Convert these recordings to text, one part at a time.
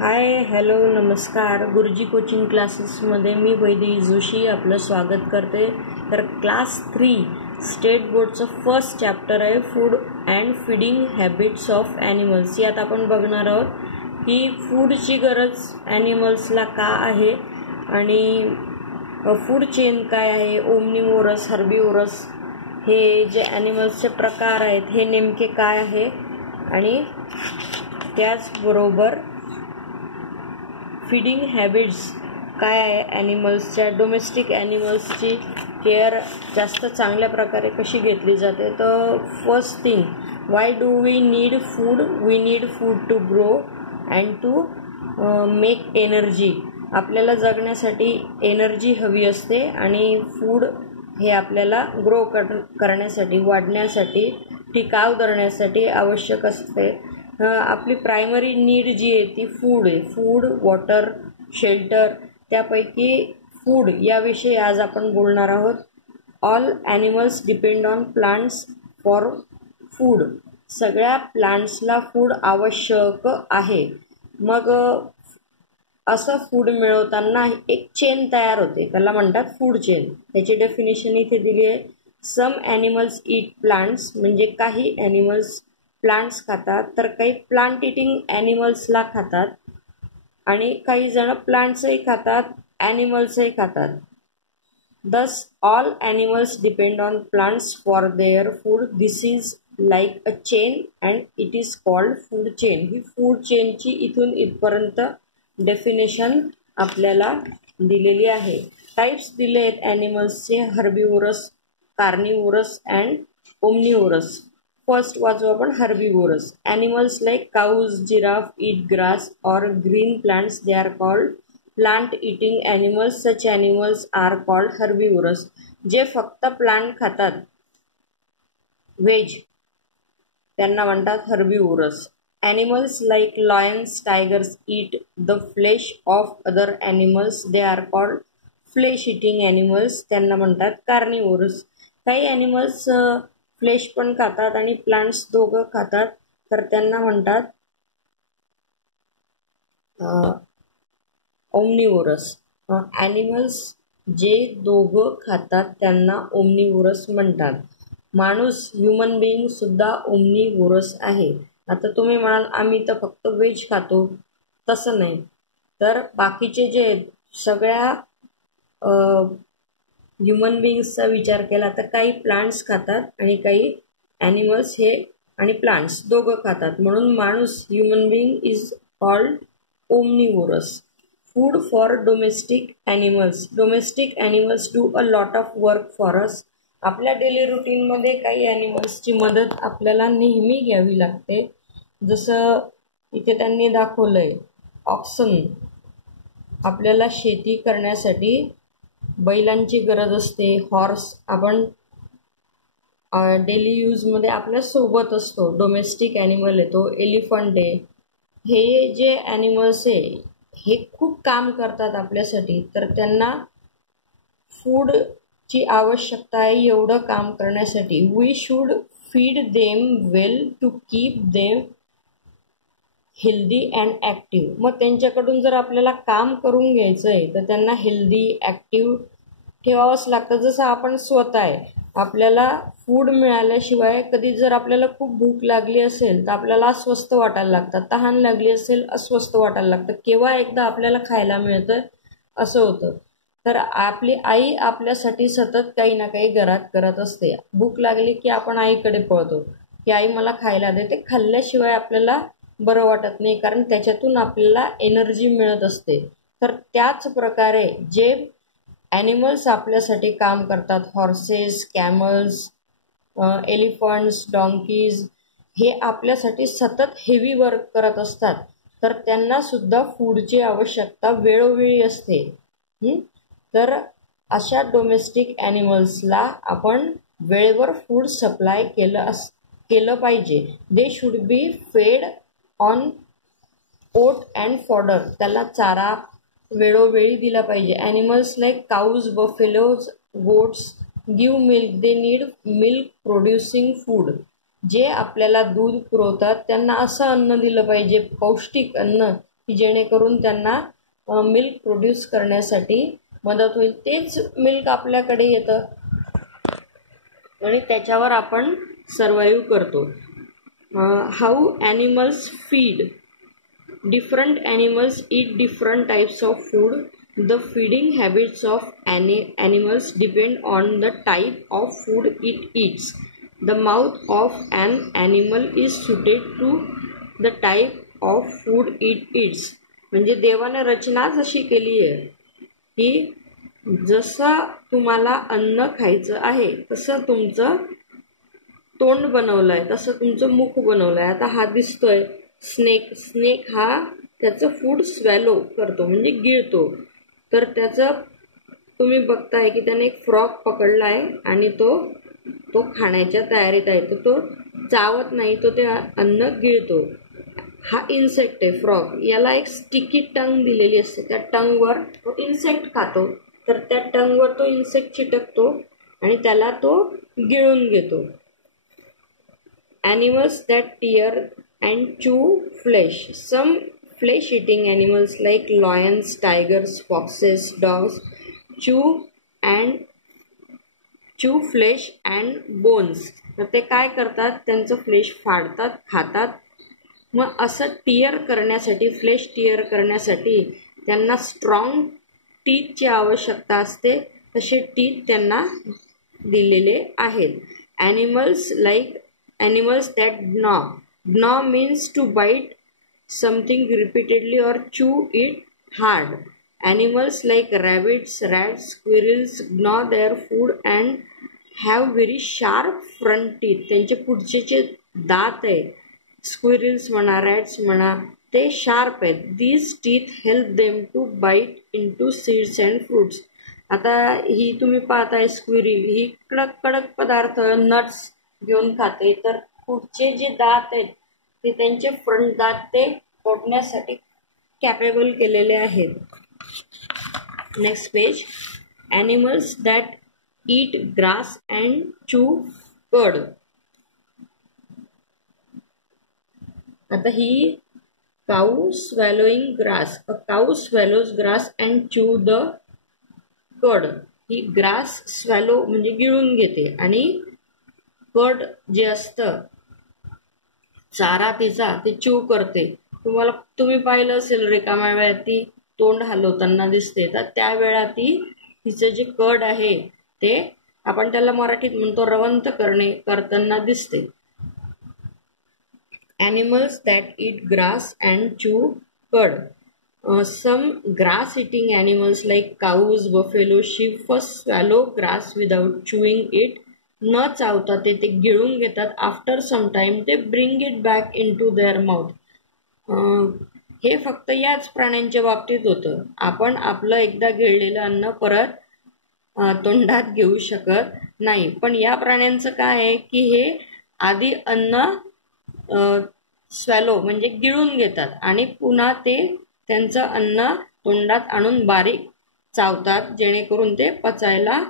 Hi hello नमस्कार. गुरुजी coaching क्लासेसमध्ये मी वैदेही जोशी आपलं स्वागत करते. तर क्लास 3 स्टेट बोर्डचं फर्स्ट चॅप्टर आहे food and feeding habits of animals. यात आपण बघणार आहोत की फूडची गरज ॲनिमल्सला का आहे आणि फूड चेन काय आहे, ओमनिवोरस, हर्बिवोरस हे जे ॲनिमल्सचे प्रकार आहेत हे नेमके काय आहे आणि त्याचबरोबर फीडिंग हॅबिट्स काय आहे, ॲनिमल्सच्या डोमेस्टिक ॲनिमल्सची केअर जास्त चांगल्या प्रकारे कशी घेतली जाते. तर first thing, why do we need food? We need food to grow and to make energy. आपल्याला जगण्यासाठी एनर्जी हवी असते आणि फूड हे आपल्याला ग्रो करण्यासाठी, वाढण्यासाठी, टिकाव धरण्यासाठी आवश्यक असते. आपली प्रायमरी नीड जी आहे ती फूड आहे. फूड, वॉटर, शेल्टर, त्यापैकी फूड याविषयी आज आपण बोलणार आहोत. All animals depend on plants for food. सगळ्या प्लांट्सला फूड आवश्यक आहे. मग असं फूड मिळवताना एक चेन तयार होते, त्याला म्हणतात फूड चेन. त्याची डेफिनेशन इथे दिली आहे. सम ॲनिमल्स ईट प्लांट्स, म्हणजे काही ॲनिमल्स प्लांट्स खातात, तर काही प्लांट इटिंग ॲनिमल्सला खातात आणि काही जण प्लांट्सही खातात, ॲनिमल्सही खातात. Thus all animals depend on plants for their food. This is like a chain and it is called food chain. ही फूड चेनची इथून इथपर्यंत डेफिनेशन आपल्याला दिलेली आहे. टाईप्स दिले आहेत ॲनिमल्सचे: herbivores, carnivores and omnivores. First वाचू आपण herbivores. Animals like cows, giraffe eat grass और green plants. They are called plant eating animals. Such animals are called herbivores. जे फक्त प्लांट खातात, व्हेज, त्यांना म्हणतात herbivorous. Animals like lions, tigers eat the flesh of other animals. They are called flesh eating animals. त्यांना म्हणतात carnivorous. काही animals flesh पण खातात आणि प्लांट्स दोघं खातात, तर त्यांना म्हणतात ओमनिवोरस. ॲनिमल्स जे दोघं खातात त्यांना ओमनिवोरस म्हणतात. माणूस, ह्युमन बिईंग सुद्धा ओमनिवोरस आहे. आता तुम्ही म्हणाल आम्ही तर फक्त व्हेज खातो. तसं नाही, तर बाकीचे जे आहेत सगळ्या ह्युमन बिईंग्सचा विचार केला तर काही प्लांट्स खातात आणि काही ॲनिमल्स हे आणि प्लांट्स दोघं खातात. म्हणून माणूस, human being is called omnivorous. Food for domestic animals. Domestic animals do a lot of work for us. आपल्या डेली रुटीनमध्ये काही ॲनिमल्सची मदत आपल्याला नेहमी घ्यावी लागते. जसं इथे त्यांनी दाखवलंय, ऑक्सन. आपल्याला शेती करण्यासाठी बैलांची गरज असते. हॉर्स आपण डेली यूजमध्ये आपल्या सोबत असतो. डोमेस्टिक ॲनिमल आहे तो. एलिफंट आहे. हे जे ॲनिमल्स आहे हे खूप काम करतात आपल्यासाठी, तर त्यांना फूडची आवश्यकता आहे. एवढं काम करण्यासाठी we should feed them well to keep them healthy and active. मग त्यांच्याकडून जर आपल्याला काम करून घ्यायचं आहे तर त्यांना हेल्दी, ॲक्टिव्ह ठेवावंच लागतं. जसं आपण स्वतः आहे, आपल्याला फूड मिळाल्याशिवाय कधी जर आपल्याला खूप भूक लागली असेल तर आपल्याला अस्वस्थ वाटायला लागतं. तहान लागली असेल, अस्वस्थ वाटायला लागतं. केव्हा एकदा आपल्याला खायला मिळतं असं होतं. तर आपली आई आपल्यासाठी सतत काही ना काही घरात करत असते. भूक लागली की आपण आईकडे पळतो की आई मला खायला दे. ते खाल्ल्याशिवाय आपल्याला बरं वाटत नाही, कारण त्याच्यातून आपल्याला एनर्जी मिळत असते. तर त्याच प्रकारे जे ॲनिमल्स आपल्यासाठी काम करतात, हॉर्सेस, कॅमल्स, एलिफंट्स, डॉंकीज, हे आपल्यासाठी सतत हेवी वर्क करत असतात. तर त्यांना सुद्धा फूडची आवश्यकता वेळोवेळी असते. तर अशा डोमेस्टिक ॲनिमल्सला आपण वेळेवर फूड सप्लाय केलं पाहिजे. They should be fed on oat and fodder. त्याला चारा वेळोवेळी दिला पाहिजे. Animals like काऊज, buffaloes, goats give milk. They need milk producing food. जे आपल्याला दूध पुरवतात त्यांना असं अन्न दिलं पाहिजे, पौष्टिक अन्न, की जेणेकरून त्यांना मिल्क प्रोड्यूस करण्यासाठी मदत होईल. तेच मिल्क आपल्याकडे येतं आणि त्याच्यावर आपण सर्वाईव्ह करतो. How animals feed. Different animals eat different types of food. The feeding habits of animals depend on the type of food it eats. The mouth of an animal is suited to the type of food it eats. म्हणजे देवाने रचनाच अशी केली आहे की जसं तुम्हाला अन्न खायचं आहे तसं तुमचं तोंड बनवलं आहे, तसं तुमचं मुख बनवलं आहे. आता हा दिसतोय स्नेक हा त्याचं फूड स्वॅलो करतो म्हणजे गिळतो. तर त्याचं तुम्ही बघताय की त्याने एक फ्रॉग पकडला आहे आणि तो खाण्याच्या तयारीत आहे. तर तो चावत नाही, तो ते अन्न गिळतो. हा इन्सेक्ट आहे फ्रॉग. याला एक स्टिकी टंग दिलेली असते. त्या टंगवर तो इन्सेक्ट खातो. तर त्या टंगवर तो इन्सेक्ट चिटकतो आणि त्याला तो गिळून घेतो. Animals that tear and chew flesh. Some flesh-eating animals like lions, tigers, foxes, dogs chew flesh and bones. तर ते काय करतात, त्यांचं फ्लेश फाडतात, खातात. मग असं टियर करण्यासाठी, फ्लेश टियर करण्यासाठी त्यांना स्ट्रॉंग टीथची आवश्यकता असते. तसे टीथ त्यांना दिलेले आहेत. Animals that gnaw. Gnaw means to bite something repeatedly or chew it hard. Animals like rabbits, rats, squirrels gnaw their food and have very sharp front teeth. त्यांचे पुढचे जे दात आहेत, स्क्विरल्स म्हणा, रॅट्स म्हणा, ते शार्प आहेत. These teeth help them to bite into seeds and fruits. आता ही तुम्ही पाहताय स्क्विरल, ही कडक पदार्थ नट्स घेऊन खाते. तर पुढचे जे दात आहेत ते त्यांचे फ्रंट दात ते तोडण्यासाठी कॅपेबल केलेले आहेत. Next page. Animals that eat grass and chew cud. आता ही cow swallowing grass. A cow swallows grass and chew the cud. ही ग्रास स्वॅलो म्हणजे गिळून घेते आणि कड जे असतं चारा तिचा ते चू करते. तुम्ही पाहिलं असेल रिकाम्या वेळात ती तोंड हलवताना दिसते. तर त्यावेळा तिचं जे कड आहे ते आपण त्याला मराठीत म्हणतो रवंत करताना दिसते. Animals that eat grass and chew cud. Some grass eating animals like cows, buffalo, sheep first swallow grass without chewing it. न चावता ते गिळून घेतात. आफ्टर सम टाइम ते bring it back into their mouth. हे फक्त याच प्राण्यांच्या बाबतीत होतं. आपण आपलं एकदा गिळलेलं अन्न परत तोंडात घेऊ शकत नाही. पण या प्राण्यांचं काय आहे की हे आधी अन्न स्वॅलो म्हणजे गिळून घेतात आणि पुन्हा ते त्यांचं अन्न तोंडात आणून बारीक चावतात जेणेकरून ते पचायला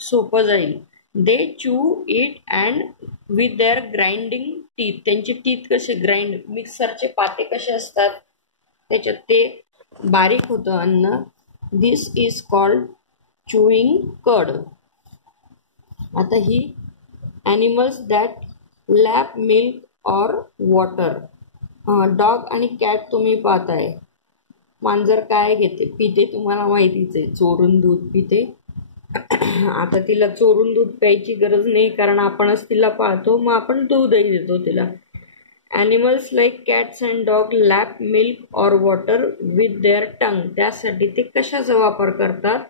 सोपं जाईल. दे चू it and with their grinding teeth. त्यांचे टीथ कसे ग्राइंड, मिक्सरचे पाते कसे असतात त्याच्यात ते बारीक होतं अन्न. दिस इज कॉल्ड चूइंग कड. आता ही animals that lap milk or water. Dog आणि कॅट तुम्ही पाहताय. मांजर काय पिते तुम्हाला माहितीच आहे, चोरून दूध पिते. आता तिला चोरून दूध प्यायची गरज नाही कारण आपणच तिला पाळतो, मग आपण दूधही देतो तिला. Animals like cats and dog lap milk or water with their tongue. त्यासाठी ते कशाचा वापर करतात,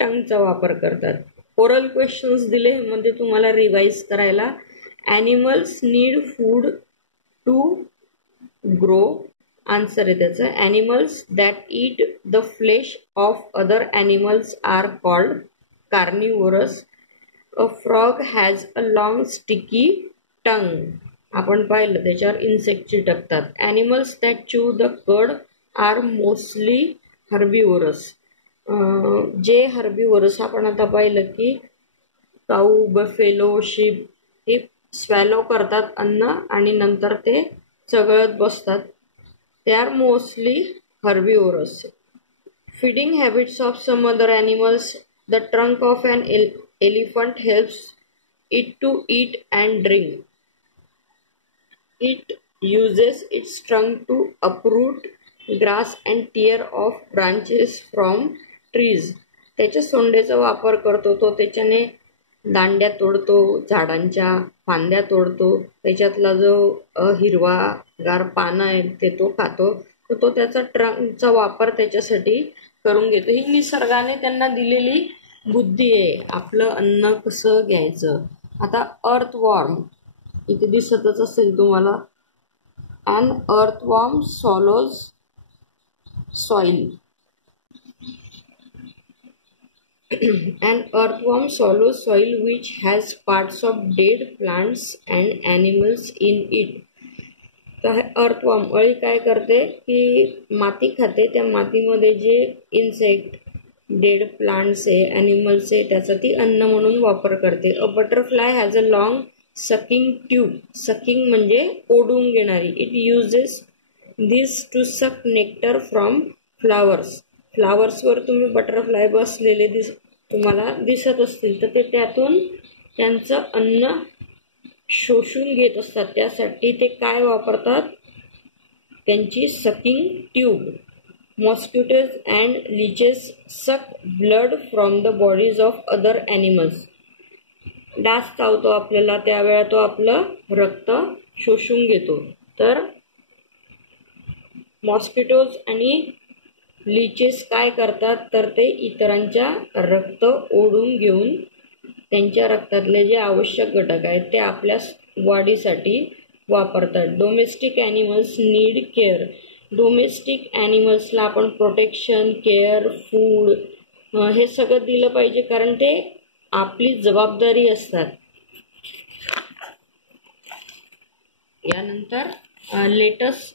टंगचा वापर करतात. ओरल क्वेश्चन्स दिले मध्ये तुम्हाला रिवाइज करायला. Animals need food to grow. Answer आहे त्याचं. Animals that eat the flesh of other animals are called carnivorous. A frog has a long sticky tongue. आपण पाहिलं त्याच्यावर इन्सेक्ट चिटकतात. Animals that chew the cud are mostly herbivorous. जे herbivorous आपण आता पाहिलं की काऊ, बफेलो, शीप हे स्वॅलो करतात अन्न आणि नंतर ते चगळत बसतात. They are mostly herbivores. Feeding habits of some other animals. The trunk of an elephant helps it to eat and drink. It uses its trunk to uproot grass and tear off branches from trees. त्याच्या सोंडेचा वापर करतो तो, त्याच्याने दांड्या तोडतो, झाडांच्या फांद्या तोडतो, त्याच्यातला जो हिरवागार पानं आहे ते तो खातो. तर तो त्याचा ट्रंकचा वापर त्याच्यासाठी करून घेतो. ही निसर्गाने त्यांना दिलेली बुद्धी आहे, आपलं अन्न कसं घ्यायचं. आता अर्थवॉर्म इथे दिसतच असेल तुम्हाला. An earthworm swallows soil. An earthworm swallows soil which has parts of dead plants and animals in it. तर अर्थवॉर्म अळी काय करते की माती खाते. त्या मातीमध्ये जे इन्सेक्ट, डेड प्लांट्स आहे, ॲनिमल्स आहे, त्याचा ती अन्न म्हणून वापर करते. A butterfly has a long sucking tube. Sucking म्हणजे ओढून घेणारी. It uses this to suck nectar from flowers. फ्लावर्सवर तुम्ही बटरफ्लाय बसलेले तुम्हाला दिसत असतील, तर ते त्यातून त्यांचं अन्न शोषून घेत असतात. त्यासाठी ते काय वापरतात, त्यांची sucking tube. Mosquitoes and leeches suck blood from the bodies of other animals. डास चावतो आपल्याला, त्यावेळा तो आपलं रक्त शोषून घेतो. तर मॉस्किटोज आणि लीचेस काय करतात, तर ते इतरांच्या रक्त ओढून घेऊन त्यांच्या रक्तातले जे आवश्यक घटक आहेत ते आपल्या वाढीसाठी वापरतात. Domestic animals need care. Domestic ॲनिमल्सला आपण प्रोटेक्शन, केअर, फूड हे सगळं दिलं पाहिजे, कारण ते आपली जबाबदारी असतात. यानंतर let's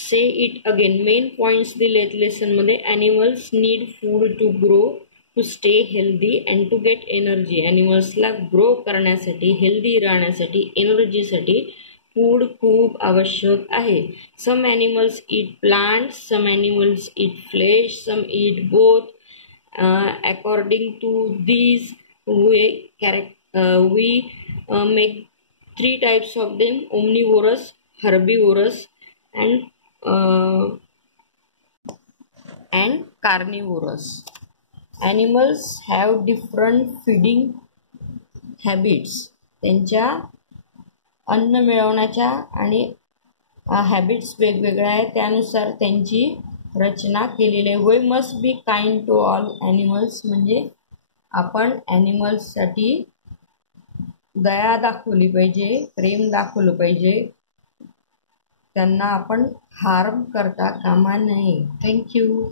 say it again. Main points दिलेत लेसनमध्ये. Animals need food to grow, to stay healthy and to get energy. ॲनिमल्सला ग्रो करण्यासाठी, हेल्दी राहण्यासाठी, एनर्जीसाठी फूड खूप आवश्यक आहे. Some animals eat plants, some animals eat flesh, some eat both. According to these, we make three types of them: omnivorous, herbivorous, and carnivorous. Animals have different feeding habits. त्यांच्या अन्न मिळवण्याच्या आणि habits वेगवेगळ्या आहेत, त्यानुसार त्यांची रचना केलेली आहे. We must be kind to all animals. म्हणजे आपण ॲनिमल्ससाठी दया दाखवली पाहिजे, प्रेम दाखवलं पाहिजे. त्यांना आपण हार्म करता कामा नये. थँक्यू.